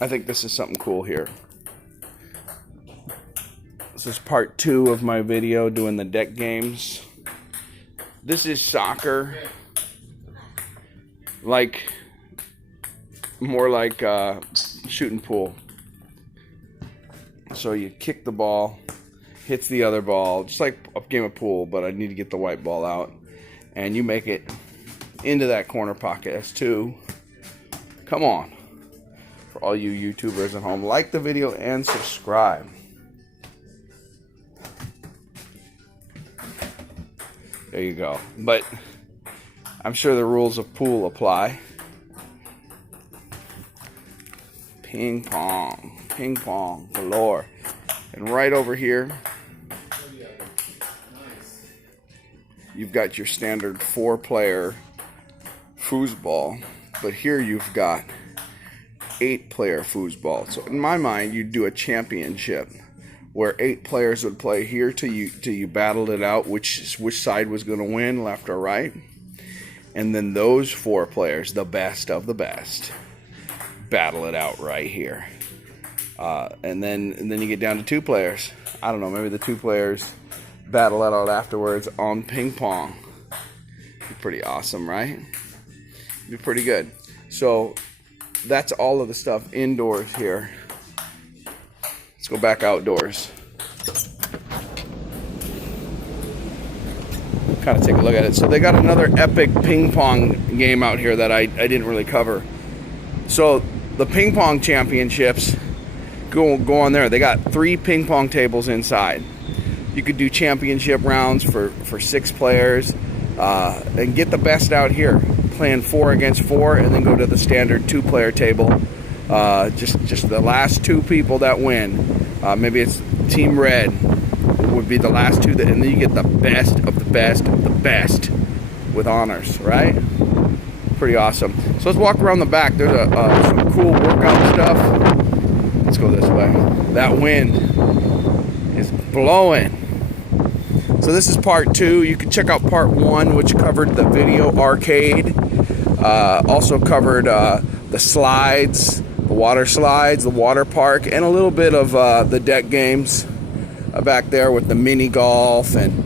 I think this is something cool here. This is part 2 of my video doing the deck games. This is soccer. More like shooting pool. So you kick the ball, hits the other ball, just like a game of pool, but I need to get the white ball out. And you make it into that corner pocket. That's 2. Come on. For all you YouTubers at home, like the video and subscribe. There you go. But I'm sure the rules of pool apply. Ping pong galore. And right over here, you've got your standard 4-player foosball, but here you've got 8-player foosball. So in my mind, you'd do a championship where 8 players would play here till you battled it out which side was going to win, left or right, and then those 4 players, the best of the best, battle it out right here. And then you get down to 2 players. I don't know, maybe the 2 players battle it out afterwards on ping pong. Be pretty awesome, right? Be pretty good. So that's all of the stuff indoors here. Let's go back outdoors. Kind of take a look at it. So they got another epic ping pong game out here that I didn't really cover. So the Ping-Pong Championships go on there. They got 3 ping pong tables inside. You could do championship rounds for 6 players and get the best out here, playing 4 against 4, and then go to the standard 2-player table. Just the last 2 people that win. Maybe it's Team Red would be the last 2, and then you get the best of the best of the best with honors, right? Pretty awesome. So let's walk around the back. There's some cool workout stuff. Let's go this way. That wind is blowing. So this is part 2. You can check out part 1, which covered the video arcade. Also covered the slides, the water slides, the water park, and a little bit of the deck games back there with the mini golf and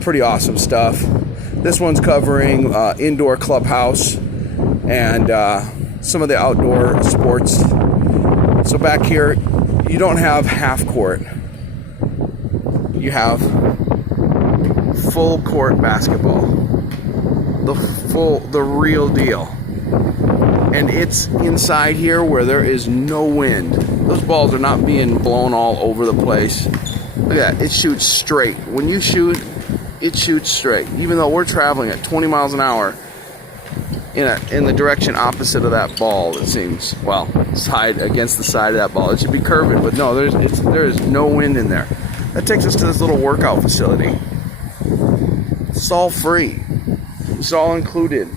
pretty awesome stuff. This one's covering indoor clubhouse and some of the outdoor sports. So back here, you don't have half court. You have full court basketball. The real deal. And it's inside here where there is no wind. Those balls are not being blown all over the place. Look at that, it shoots straight. When you shoot, it shoots straight. Even though we're traveling at 20 miles an hour in the direction opposite of that ball, it seems. Well, side against the side of that ball. It should be curving, but no, there is no wind in there. That takes us to this little workout facility. It's all free. It's all included.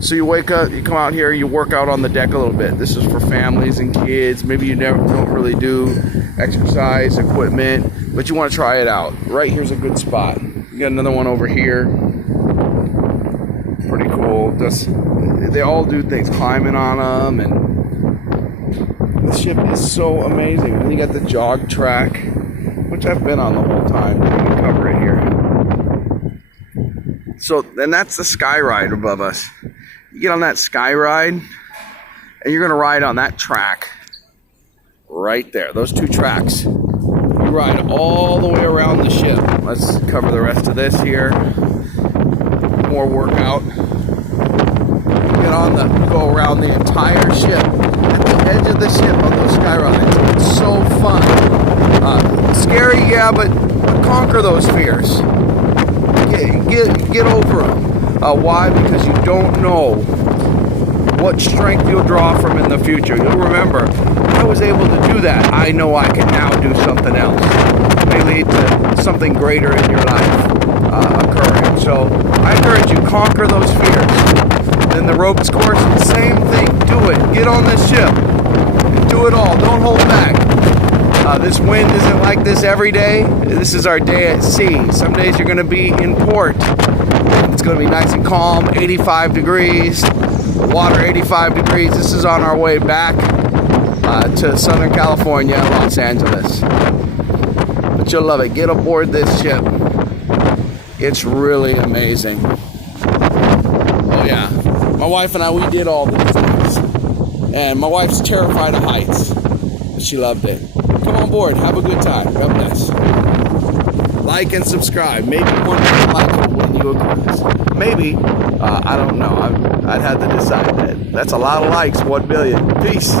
So you wake up, you come out here, you work out on the deck a little bit. This is for families and kids. Maybe you don't really do exercise equipment, but you want to try it out. Right here's a good spot. You got another one over here. Pretty cool. They all do things, climbing on them, and the ship is so amazing. And you got the jog track, which I've been on the whole time. You can cover it here. So, and that's the sky ride above us. You get on that sky ride, and you're going to ride on that track right there. Those 2 tracks. You ride all the way around the ship. Let's cover the rest of this here. More workout. Go around the entire ship. At the edge of the ship on those sky rides. It's so fun. Scary, yeah, but conquer those fears. Get over them. Why? Because you don't know what strength you'll draw from in the future. You'll remember, I was able to do that. I know I can now do something else. It may lead to something greater in your life occurring. So I encourage you, conquer those fears. Then the ropes course, same thing. Do it. Get on this ship. Do it all. Don't hold back. This wind isn't like this every day. This is our day at sea. Some days you're going to be in port. It's going to be nice and calm, 85 degrees, water 85 degrees. This is on our way back to Southern California, Los Angeles. But you'll love it. Get aboard this ship. It's really amazing. Oh yeah, my wife and I, we did all these things. And my wife's terrified of heights, but she loved it. Come on board, have a good time. God bless. Like and subscribe. Maybe one day like will win you a cruise. Maybe. I don't know. I'd have to decide that. That's a lot of likes. 1 billion. Peace.